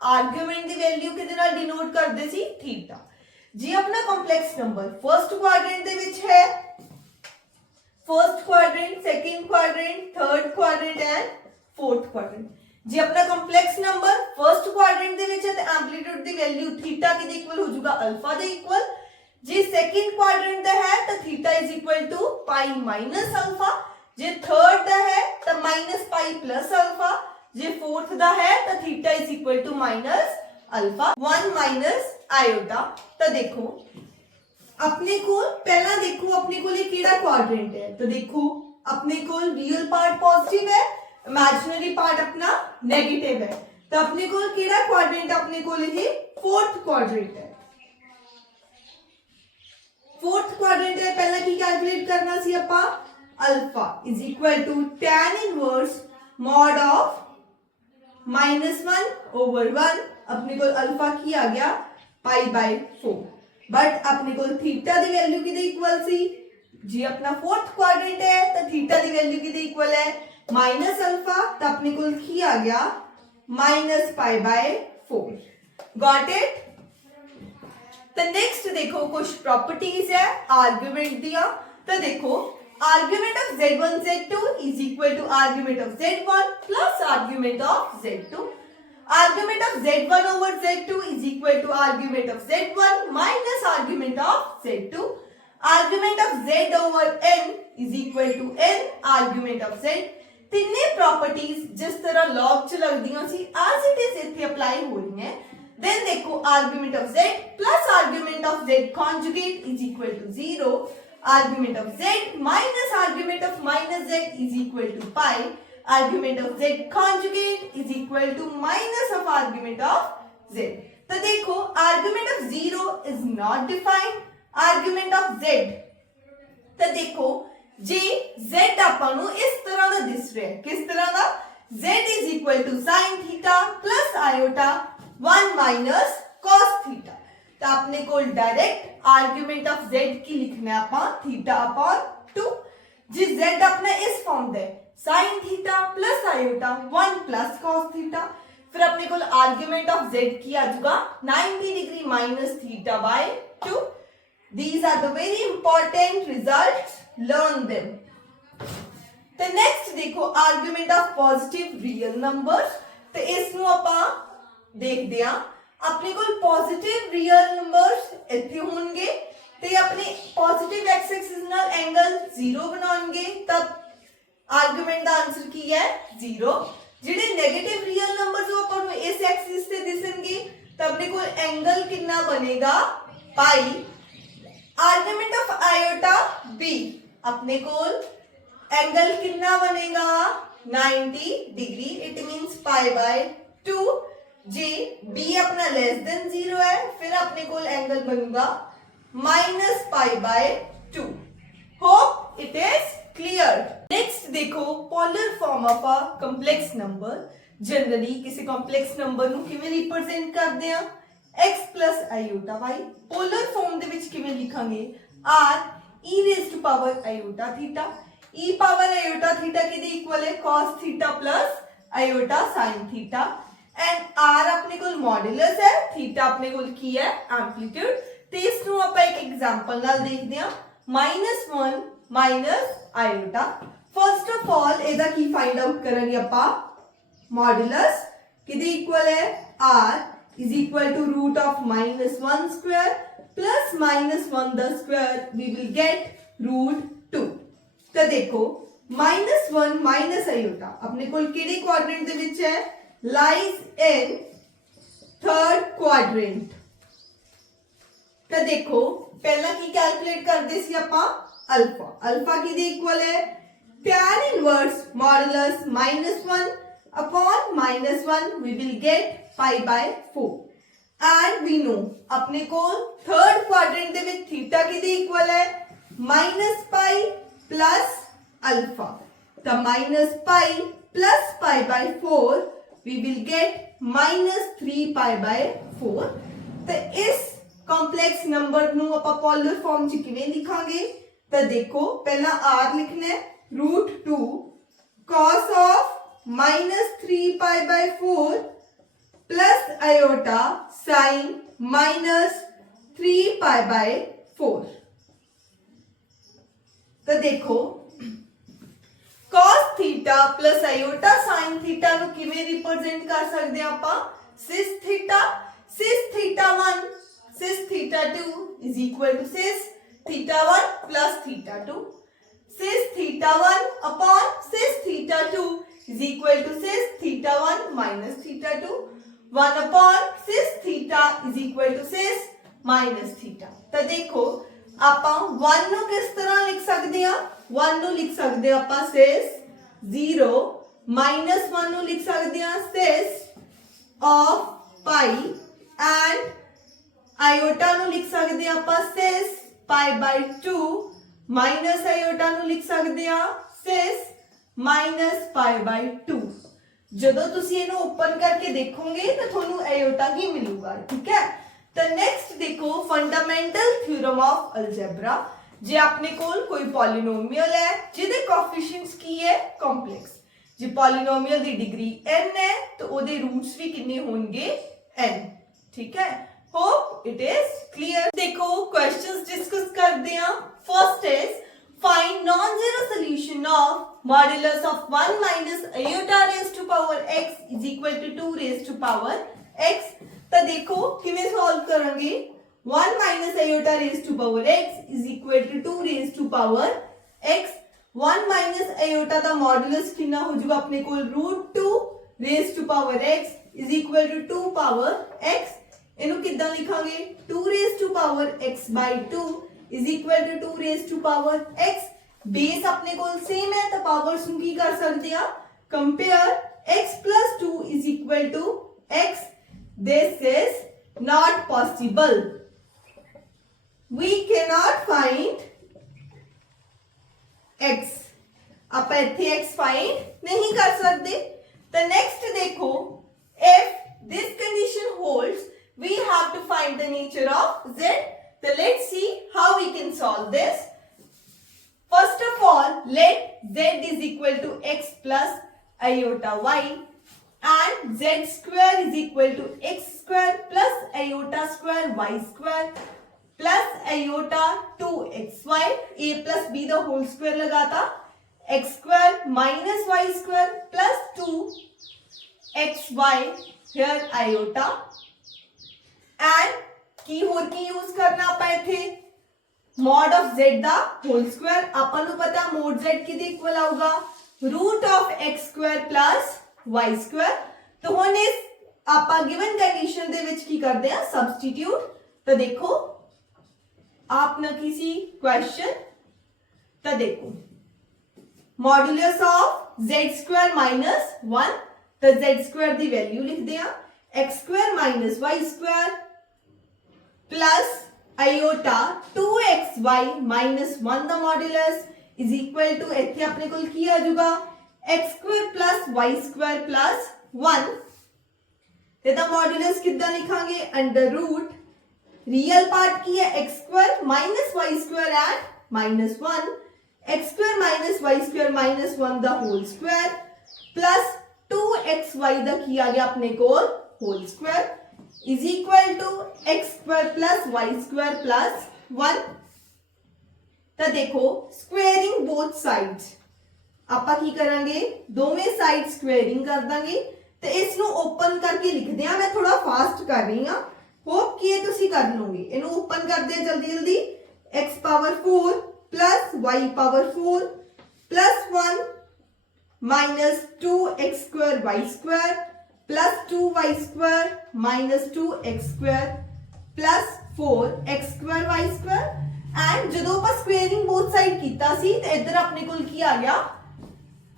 आर्गुमेंट की वैल्यू किदे नाल डिनोट करदे सी थीटा। जी अपना कॉम्प्लेक्स नंबर फर्स्ट क्वाड्रेंट दे विच है, first quadrant, second quadrant, third quadrant and fourth quadrant. जी अपना कॉम्प्लेक्स नंबर फर्स्ट क्वाड्रेंट दे विच है ते एम्पलीट्यूड दी वैल्यू थीटा के इक्वल हो जाएगा अल्फा दे इक्वल। जी सेकंड क्वाड्रेंट दा है तो theta is equal to pi minus alpha. जे थर्ड दा है तो माइनस पाई प्लस अल्फा। जे फोर्थ दा है तो theta is equal to minus alpha 1 minus iota. तो देखो अपने को पहला देखो अपने को ये केड़ा क्वाड्रेंट है। तो देखो अपने को रियल पार्ट पॉजिटिव है, इमेजिनरी पार्ट अपना नेगेटिव है। तो अपने को केड़ा क्वाड्रेंट अपने को ये फोर्थ क्वाड्रेंट है। फोर्थ क्वाड्रेंट है पहला की कैलकुलेट करना सी अपा alpha is equal to tan inverse mod of -1/1। अपने को अल्फा की आ गया π/4 बट अपने को थीटा दी वैल्यू की इक्वल सी जी अपना फोर्थ क्वाड्रेंट है तो थीटा दी वैल्यू की इक्वल है माइनस अल्फा। तो अपने को की आ गया -π/4। Got it. तो नेक्स्ट देखो कुछ प्रॉपर्टीज है आर्गुमेंट दिया। तो देखो argument of z1 z2 is equal to argument of z1 plus argument of z2। Argument of z1 over z2 is equal to argument of z1 minus argument of z2. Argument of z over n is equal to n argument of z. ਤਿੰਨੇ properties ਜਿਸ ਤਰ੍ਹਾਂ log ਚ ਲੱਗਦੀਆਂ ਸੀ as it is ਇੱਥੇ apply ਹੋ ਰਹੀਆਂ then देखो argument of z plus argument of z conjugate is equal to 0, argument of z minus argument of minus z is equal to pi, argument of z conjugate is equal to minus of argument of z। तो देखो argument of 0 is not defined, argument of z तो देखो जे z ਆਪਾਂ ਨੂੰ ਇਸ ਤਰ੍ਹਾਂ ਦਾ ਦਿਸ ਰਿਹਾ ਹੈ ਕਿਸ ਤਰ੍ਹਾਂ ਦਾ z is equal to sin theta plus iota 1 minus cos theta तो अपने को डायरेक्ट आर्गुमेंट ऑफ z की लिखना है अपन थीटा अपॉन 2 जी z अपना इस फॉर्म दे sin theta plus iota 1 plus cos theta फिर अपने को आर्गुमेंट ऑफ z की आ जाएगा 90 degree minus theta by 2। These are the very important results, learn them। तो नेक्स्ट देखो argument of positive real numbers तो इसनु ਆਪਾਂ देखते हैं अपने को पॉजिटिव रियल नंबर्स इतने होंगे ते अपने पॉजिटिव एक्स एक्सिस नाल एंगल 0 बनाएंगे तब आर्गुमेंट का आंसर की है 0। जिहड़े नेगेटिव रियल नंबर जो अपन इस एक्सिस से दिसणगे तब अपने को एंगल कितना बनेगा pi. Argument of iota b अपने को एंगल कितना बनेगा 90 degree it means pi by 2 जे बी अपना लेस देन 0 है फिर अपने को एंगल बनूंगा minus pi by 2। Hope it is clear. Next देखो polar form of a complex number generally किसी कंप्लेक्स नंबर ਨੂੰ ਕਿਵੇਂ ਰਿਪਰੈਜ਼ੈਂਟ ਕਰਦੇ ਆ x plus iota y polar form ਦੇ ਵਿੱਚ ਕਿਵੇਂ ਲਿਖਾਂਗੇ r e raised to power iota theta e power iota theta ਕਿਹਦੇ ਇਕੁਅਲ ਹੈ cos theta plus iota sin theta and r अपने को मॉड्यूलस है थीटा अपने को की है एम्पलीट्यूड तो इसनु ਆਪਾਂ ਇੱਕ एग्जांपल ਨਾਲ ਦੇਖਦੇ ਹਾਂ -1 minus iota. First of all ਇਹਦਾ ਕੀ फाइंड आउट ਕਰਾਂਗੇ ਆਪਾਂ मॉड्यूलस ਕਿਹਦੇ ਇਕੁਅਲ है r is equal to root of -1 square plus -1 the square we will get root 2। तो देखो -1 माइनस आयोटा अपने को ਕਿਹੜੇ ਕੁਆਡਰੈਂਟ ਦੇ ਵਿੱਚ ਹੈ lies in third quadrant। तो देखो पहला की कैलकुलेट करते सी ਆਪਾਂ अल्फा अल्फा किदे इक्वल है tan inverse modulus -1 upon -1 we will get pi by 4 and we know अपने को थर्ड क्वाड्रेंट ਦੇ ਵਿੱਚ थीटा किदे इक्वल है -pi plus अल्फा तो -pi plus pi by 4 we will get -3 pi by 4। तो इस कॉम्प्लेक्स नंबर ਨੂੰ ਆਪਾਂ ਪੋਲਰ ਫਾਰਮ ਚ ਕਿਵੇਂ ਲਿਖਾਂਗੇ ਤਾਂ ਦੇਖੋ ਪਹਿਲਾਂ r ਲਿਖਣਾ ਹੈ √2 cos of -3 pi by 4 plus iota sin -3 pi by 4। तो देखो cos theta plus iota sin theta ਨੂੰ ਕਿਵੇਂ ਰਿਪਰੈਜ਼ੈਂਟ ਕਰ ਸਕਦੇ ਆਪਾਂ sis theta 1 sis theta 2 is equal to sis theta 1 plus theta 2 sis theta 1 upon sis theta 2 is equal to sis theta 1 minus theta 2 1 upon sis theta is equal to sis minus theta. तो देखो ਆਪਾਂ 1 ਨੂੰ ਕਿਸ ਤਰ੍ਹਾਂ ਲਿਖ ਸਕਦੇ ਆ 1 ਨੂੰ ਲਿਖ ਸਕਦੇ ਆ ਆਪਾਂ sis 0 -1 ਨੂੰ ਲਿਖ ਸਕਦੇ ਆ sis of pi and iota ਨੂੰ ਲਿਖ ਸਕਦੇ ਆ ਆਪਾਂ sis pi by 2 minus iota ਨੂੰ ਲਿਖ ਸਕਦੇ ਆ sis minus pi by 2। ਜਦੋਂ ਤੁਸੀਂ ਇਹਨੂੰ ਓਪਨ ਕਰਕੇ ਦੇਖੋਗੇ ਤਾਂ ਤੁਹਾਨੂੰ iota ਹੀ ਮਿਲੂਗਾ ਠੀਕ ਹੈ। तो नेक्स्ट देखो फंडामेंटल थ्योरम ऑफ अलजेब्रा जे अपने कोल कोई पॉलिनोमियल है जिदे कोएफिशिएंट्स की है कॉम्प्लेक्स जे पॉलिनोमियल दी डिग्री n है तो ओदे रूट्स भी कितने होंगे n ठीक है। Hope it is clear. देखो क्वेश्चंस डिस्कस करते हैं। First is find non zero solution of modulus of 1 minus iota raise to power x is equal to 2 raise to power x। तो देखो किਵੇਂ सॉल्व करेंगे 1 minus iota raised to power x is equal to 2 raised to power x 1 minus iota का modulus कितना हो जाएगा अपने को √2 raise to power x is equal to 2 power x इनू कितना लिखांगे 2 raise to power x by 2 is equal to 2 raise to power x base अपने को सेम है तो पावर्स ਨੂੰ ਕੀ ਕਰ ਸਕਦੇ ਆ compare x plus 2 is equal to x. This is not possible. We cannot find x. आप इतने x find नहीं कर सकते. The next देखो, if this condition holds, we have to find the nature of z. So let's see how we can solve this. First of all, let z is equal to x plus iota y and z square is equal to x square plus iota square y square plus iota 2xy a plus b the whole square लगाता x square minus y square plus 2xy here iota and की होर की use करना ਆਪਾਂ ਇੱਥੇ mod of z the whole square ਆਪਾਂ ਨੂੰ ਪਤਾ mod z ਕਿਹਦੇ ਇਕੁਅਲ ਆਊਗਾ root of x square plus y square तो ਹੁਣ ਇਸ ਆਪਾਂ given condition ਦੇ ਵਿੱਚ ਕੀ ਕਰਦੇ ਆ substitute तो देखो आप ना किसी क्वेश्चन तो देखो modulus of z square minus 1 तो z स्क्वायर दी वैल्यू लिख दिया x square minus y square plus iota 2xy minus 1 दा मॉड्यूलस इज इक्वल टू इथे अपने को की आ जाऊगा x square plus y square plus 1 ते दा मॉड्यूलस कितना लिखांगे अंडर रूट रियल पार्ट की है x square minus y square and minus 1 x square minus y square minus 1 दा होल स्क्वायर प्लस 2xy दा की आ गया अपने को whole square is equal to x square plus y square plus 1 तो देखो स्क्वेयरिंग बोथ साइड्स ਆਪਾਂ ਕੀ ਕਰਾਂਗੇ ਦੋਵੇਂ ਸਾਈਡ ਸਕੁਏਅਰਿੰਗ ਕਰ ਦਾਂਗੇ ਤੇ ਇਸ ਨੂੰ ਓਪਨ ਕਰਕੇ ਲਿਖਦੇ ਆ ਮੈਂ ਥੋੜਾ ਫਾਸਟ ਕਰ ਰਹੀ ਆ ਹੋਪ ਕਿ ਇਹ ਤੁਸੀਂ ਕਰ ਲਓਗੇ ਇਹਨੂੰ ਓਪਨ ਕਰਦੇ ਆ ਜਲਦੀ ਜਲਦੀ x power 4 plus y power 4 plus 1 minus 2x square y square plus 2y square minus 2x square plus 4x square y square and ਜਦੋਂ ਆਪਾਂ ਸਕੁਏਅਰਿੰਗ ਬੋਥ ਸਾਈਡ ਕੀਤਾ ਸੀ ਤੇ ਇੱਧਰ ਆਪਣੇ ਕੋਲ ਕੀ ਆ ਗਿਆ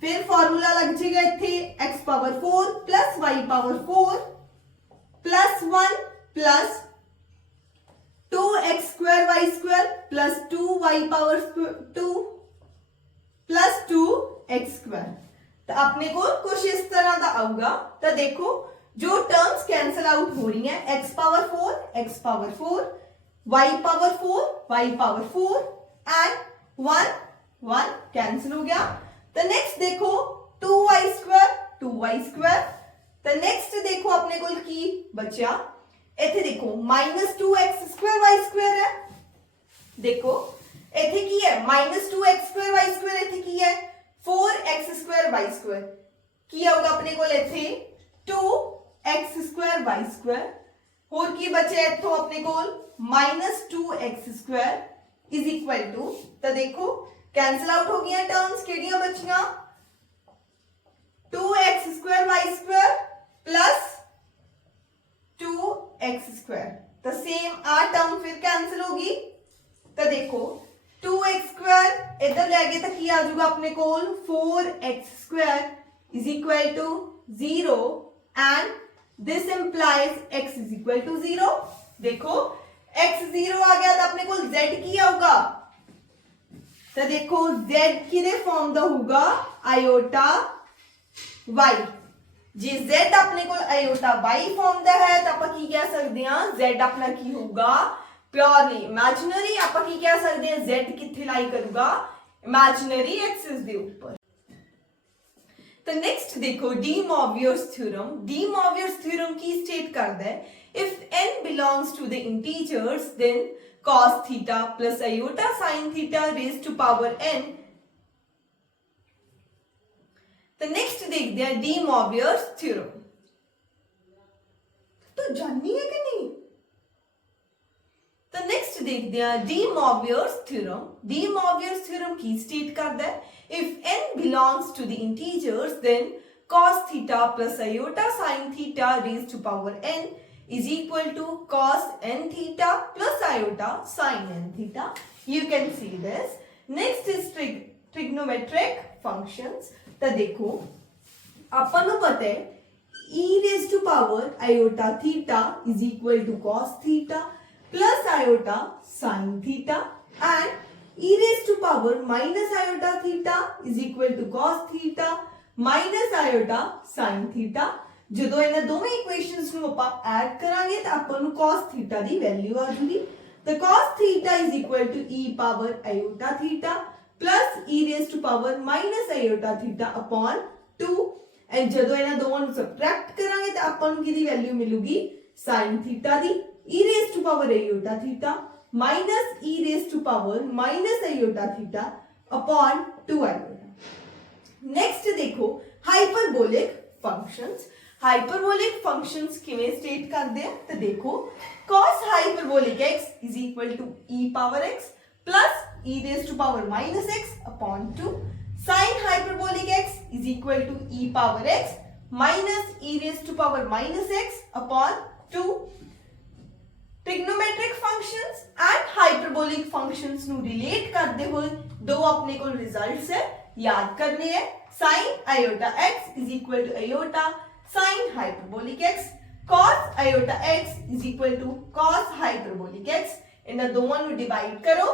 फिर फॉर्मूला लग जाएगा इथे x power 4 plus y power 4 plus 1 plus 2x square y square plus 2y power 2 plus 2x square तो अपने को कुछ इस तरह का आऊगा तो देखो जो टर्म्स कैंसिल आउट हो रही हैं x power 4 x power 4 y power 4 y power 4 and 1 cancel हो गया तो नेक्स्ट देखो 2y स्क्वायर तो नेक्स्ट देखो अपने को की बचा इथे देखो -2x स्क्वायर y स्क्वायर है देखो इथे की है -2x स्क्वायर y स्क्वायर इथे की है 4x स्क्वायर y स्क्वायर की होगा अपने को इथे 2x स्क्वायर y स्क्वायर और की बचे इथों अपने को -2x square is equal to तो देखो कैंसिल आउट हो गया टर्म्स केड़ियां बचियां 2x square y square plus 2x square तो सेम आ टर्म फिर कैंसिल होगी तो देखो 2x स्क्वायर इधर ले गए तो की आ जाएगा अपने को 4x square is equal to 0 and this implies x is equal to 0 देखो x 0 आ गया तो अपने को z की होगा तो देखो z किदे फॉर्म दा होगा आयोटा y जी z अपने को आयोटा y फॉर्म दा है तो ਆਪਾਂ ਕੀ ਕਹਿ ਸਕਦੇ ਹਾਂ z अपना ਕੀ ਹੋਊਗਾ प्योरली इमेजिनरी ਆਪਾਂ ਕੀ ਕਹਿ ਸਕਦੇ ਹਾਂ z ਕਿੱਥੇ लाई ਕਰੂਗਾ इमेजिनरी एक्सिस ਦੇ ਉੱਪਰ तो नेक्स्ट देखो डी मॉवियर्स थ्योरम की स्टेट करता है if n belongs to the integers then cos theta plus iota sin theta raised to power n तो नेक्स्ट देखते हैं डी मॉवियर्स थ्योरम तो जाननी है कि नहीं तो नेक्स्ट देखते हैं डी मॉवियर्स थ्योरम। डी मॉवियर्स थ्योरम की स्टेट करता है if n belongs to the integers then cos theta plus iota sin theta raised to power n is equal to cos n theta plus iota sin n theta. You can see this. Next is trigonometric functions. तो देखो अपन को पता है e raised to power iota theta is equal to cos theta plus iota sin theta and e raised to power minus iota theta is equal to cos theta minus iota sin theta. ਜਦੋਂ ਇਹਨਾਂ ਦੋਵੇਂ equations ਨੂੰ ਆਪਾਂ add ਕਰਾਂਗੇ ਤਾਂ ਆਪਾਂ ਨੂੰ cos theta ਦੀ value ਆ ਜੂਗੀ। ਤਾਂ cos theta is equal to e power iota theta plus e raised to power minus iota theta upon 2 and ਜਦੋਂ ਇਹਨਾਂ ਦੋਵਾਂ ਨੂੰ ਸਬਟ੍ਰੈਕਟ ਕਰਾਂਗੇ ਤਾਂ ਆਪਾਂ ਨੂੰ ਕਿਹਦੀ ਵੈਲਿਊ ਮਿਲੂਗੀ sin theta the e raised to power iota theta minus e raised to power minus iota theta upon 2 iota. Next देखो hyperbolic functions. Hyperbolic functions किਵੇਂ state करते हैं तो देखो cos hyperbolic x is equal to e power x plus e raised to power minus x upon 2. Sin hyperbolic x is equal to e power x minus e raised to power minus x upon 2. Trigonometric functions and hyperbolic functions नु relate करते हुए दो अपने को results है याद करने हैं sin iota x is equal to iota sin hyperbolic x cos iota x is equal to cos hyperbolic x ਇਹਨਾਂ ਦੋਵਾਂ ਨੂੰ ਡਿਵਾਈਡ ਕਰੋ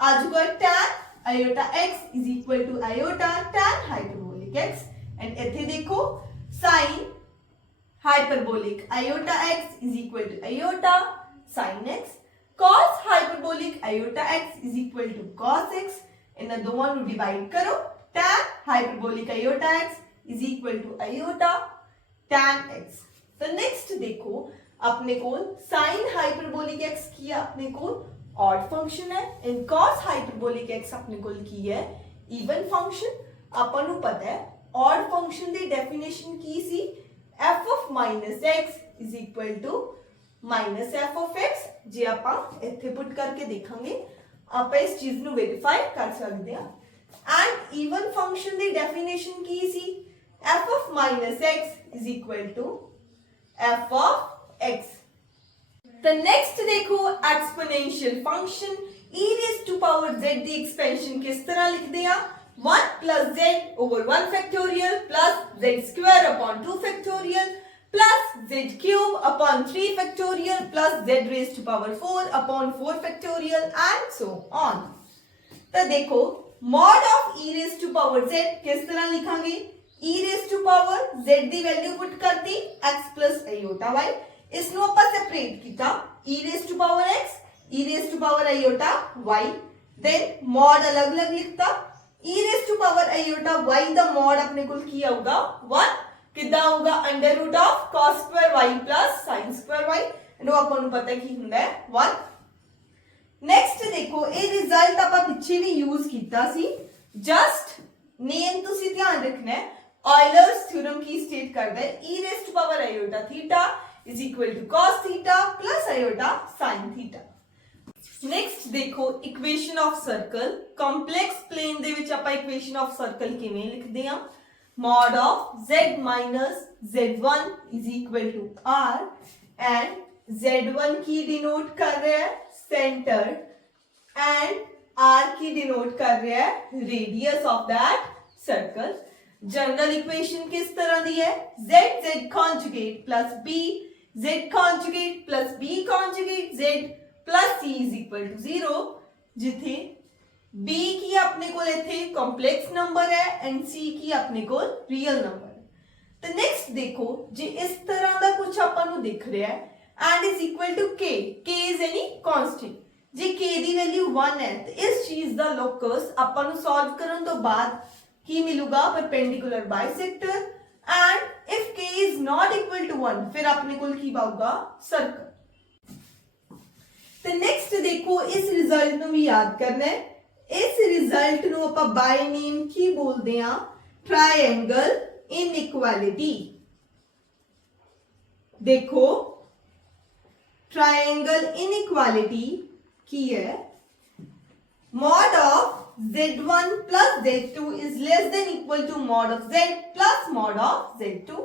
ਆ ਜਾਊਗਾ tan iota x is equal to iota tan hyperbolic x and ਇੱਥੇ ਦੇਖੋ sin hyperbolic iota x is equal to iota sin x cos hyperbolic iota x is equal to cos x ਇਹਨਾਂ ਦੋਵਾਂ ਨੂੰ divide ਕਰੋ tan hyperbolic iota x is equal to iota tan x। तो next देखो अपने को sin hyperbolic x की अपने को ऑड फंक्शन है एंड cos hyperbolic x अपने को की है इवन फंक्शन। अपन ਨੂੰ पता है odd function the definition Ki C f of minus x is equal to minus f of x। ਜੇ ਆਪਾਂ ਇੱਥੇ ਪੁੱਟ ਕਰਕੇ ਦੇਖਾਂਗੇ ਆਪਾਂ ਇਸ ਚੀਜ਼ ਨੂੰ ਵੈਰੀਫਾਈ ਕਰ ਸਕਦੇ ਹਾਂ and even function the definition Ki C f of minus x is equal to f of x। the next ਦੇਖੋ exponential function e raised to power z the expansion ਕਿਸ ਤਰ੍ਹਾਂ ਲਿਖਦੇ ਆ 1 plus z over 1 factorial plus z square upon 2 factorial plus z cube upon 3 factorial plus z raised to power 4 upon 4 factorial and so on। तो देखो mod of e raised to power z किस तरह लिखांगे e raised to power z the value put करती x plus iota y इसनु ਆਪਾਂ separate किया e raised to power x e raised to power iota y then mod अलग अलग लिखता e raised to power iota y the mod ਆਪਣੇ ਕੋਲ ਕੀ ਆਊਗਾ 1 ਕਿੱਦਾਂ ਆਊਗਾ under route of cos square y plus sin square y ਇਹਨੂੰ ਆਪਾਂ ਨੂੰ ਪਤਾ ਕੀ ਹੁੰਦਾ ਹੈ 1। ਨੈਕਸਟ ਦੇਖੋ ਇਹ ਰਿਜ਼ਲਟ ਆਪਾਂ ਪਿੱਛੇ ਵੀ ਯੂਜ਼ ਕੀਤਾ ਸੀ ਜਸਟ ਨੇਮ ਤੁਸੀਂ ਧਿਆਨ ਰੱਖਣਾ ਹੈ ਆਇਲਰਸ ਥਿਊਰਮ ਕੀ ਸਟੇਟ ਕਰਦਾ ਹੈ e raised to power iota theta is equal to cos theta plus iota sin theta। Next देखो equation of circle complex plane दे विच आपां इक्वेशन ऑफ सर्कल किवें लिखदे हां mod of z minus z1 is equal to r and z1 की denote कर रहा है सेंटर and r की डिनोट कर रहा है radius of that circle. General equation किस तरह दी है z z conjugate plus b z conjugate plus b conjugate z plus c is equal to 0 जिथे b की अपने को इथे कॉम्प्लेक्स नंबर है एंड c की अपने को रियल नंबर है। तो नेक्स्ट देखो जे इस तरह का कुछ अपन को दिख रहा है and is equal to k is any constant जे k दी वैल्यू 1 है तो इस चीज दा लोकस अपन को सॉल्व करन तो बाद की मिलूगा perpendicular bisector and if k is not equal to 1 फिर अपने को की पाऊगा सर्कल। तो नेक्स्ट देखो इस रिजल्ट ਨੂੰ ਵੀ याद करना है इस रिजल्ट ਨੂੰ ਆਪਾਂ ਬਾय नेम ਕੀ ਬੋਲਦੇ ਆ ट्रायंगल इनइक्वालिटी। देखो ट्रायंगल इनइक्वालिटी की है mod of z1 plus z2 is less than equal to mod of z plus mod of z2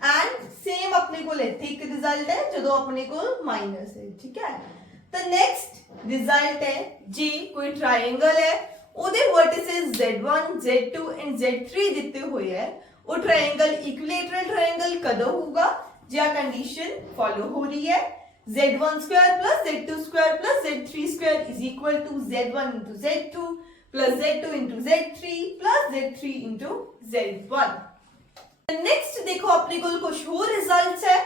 and same अपने को लेते एक रिजल्ट है जो अपने को माइनस है, ठीक है। तो नेक्स्ट रिजल्ट है जे कोई ट्रायंगल है ਉਹਦੇ vertices z1 z2 and z3 ਦਿੱਤੇ ਹੋਏ ਹੈ ਉਹ ट्रायंगल इक्विलैटरल ट्रायंगल कਦੋਂ ਹੋਊਗਾ ਜੇ ਆ ਕੰਡੀਸ਼ਨ ਫॉलो ਹੋ ਰਹੀ ਹੈ z1 square plus z2 square plus z3 square is equal to z1 into z2 plus z2 into z3 plus z3 into z1। Next देखो अपने को कुछ और रिजल्ट्स है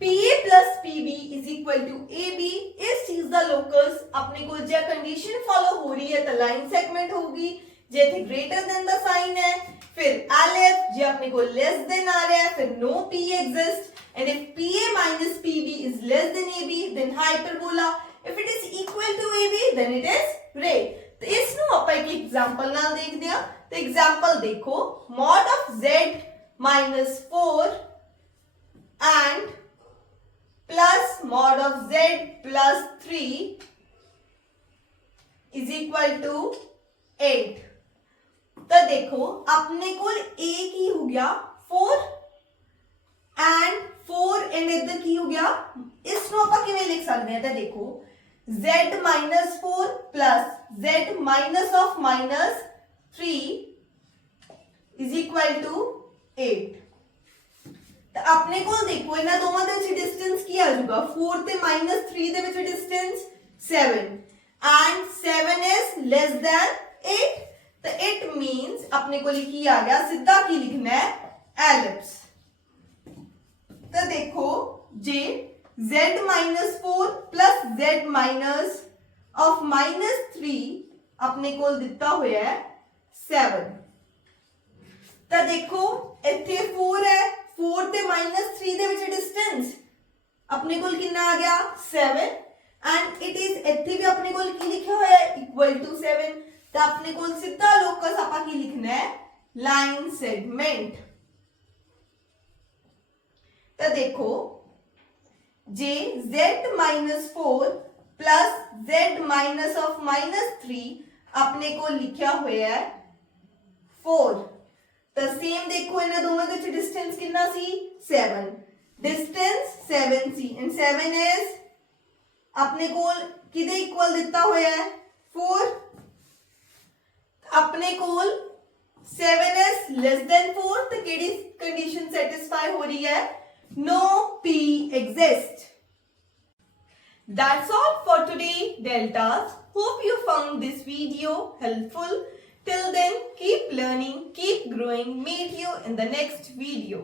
PA plus PB is equal to AB इस चीज ਦਾ ਲੋਕਸ अपने को ਜੇ कंडीशन फॉलो हो रही है तो लाइन सेगमेंट होगी जे थे ग्रेटर देन द साइन है फिर LF जे अपने को लेस देन आ रहा है फिर no P exist and if PA minus PB is less than AB then hyperbola if it is equal to AB then it is ray। तो इस ਨੂੰ ਆਪਾਂ ਇੱਕ एग्जांपल ਨਾਲ ਦੇਖਦੇ ਹਾਂ। तो एग्जांपल देखो mod of Z minus 4 and plus mod of z plus 3 is equal to 8। तो देखो अपने को a की हो गया 4 and 4 and इधर की हो गया इसको ਆਪਾਂ ਕਿਵੇਂ ਲਿਖ ਸਕਦੇ ਹਾਂ। ਤਾਂ ਦੇਖੋ z minus 4 plus z minus of minus 3 is equal to 8। तो अपने को देखो इन्हां दोवां दे विच डिस्टेंस की आ जाऊगा 4 ते -3 दे विच distance 7 and 7 is less than 8। तो इट मींस अपने को लिखी आ गया सीधा की लिखना है एलिप्स। तो देखो जे z -4 plus z minus of -3 अपने को दिता हुआ है 7। तो देखो इत्थे 4 है 4 ਤੇ -3 ਦੇ ਵਿੱਚ ਡਿਸਟੈਂਸ ਆਪਣੇ ਕੋਲ ਕਿੰਨਾ ਆ ਗਿਆ 7 ਐਂਡ ਇਟ ਇਜ਼ ਇੱਥੇ ਵੀ ਆਪਣੇ ਕੋਲ ਕੀ ਲਿਖਿਆ ਹੋਇਆ ਹੈ ਇਕੁਅਲ ਟੂ 7। ਤਾਂ ਆਪਣੇ ਕੋਲ ਸਿੱਧਾ ਲੋਕਸ ਆਪਾਂ ਕੀ ਲਿਖਣਾ ਹੈ ਲਾਈਨ ਸੈਗਮੈਂਟ। ਤਾਂ ਦੇਖੋ ਜੇ z -4 plus z minus of -3 ਆਪਣੇ ਕੋਲ ਲਿਖਿਆ ਹੋਇਆ ਹੈ 4। तो सेम देखो इन्हां दोवां दे विच डिस्टेंस कितना सी 7 डिस्टेंस 7 सी एंड 7 इज अपने कोल किदे इक्वल दिता होया है 4। अपने कोल 7 इज लेस देन 4 तो केड़ी कंडीशन सेटिस्फाई हो रही है no P exist। That's all for today deltas। Hope you found this video helpful। Till then, keep learning, keep growing. Meet you in the next video.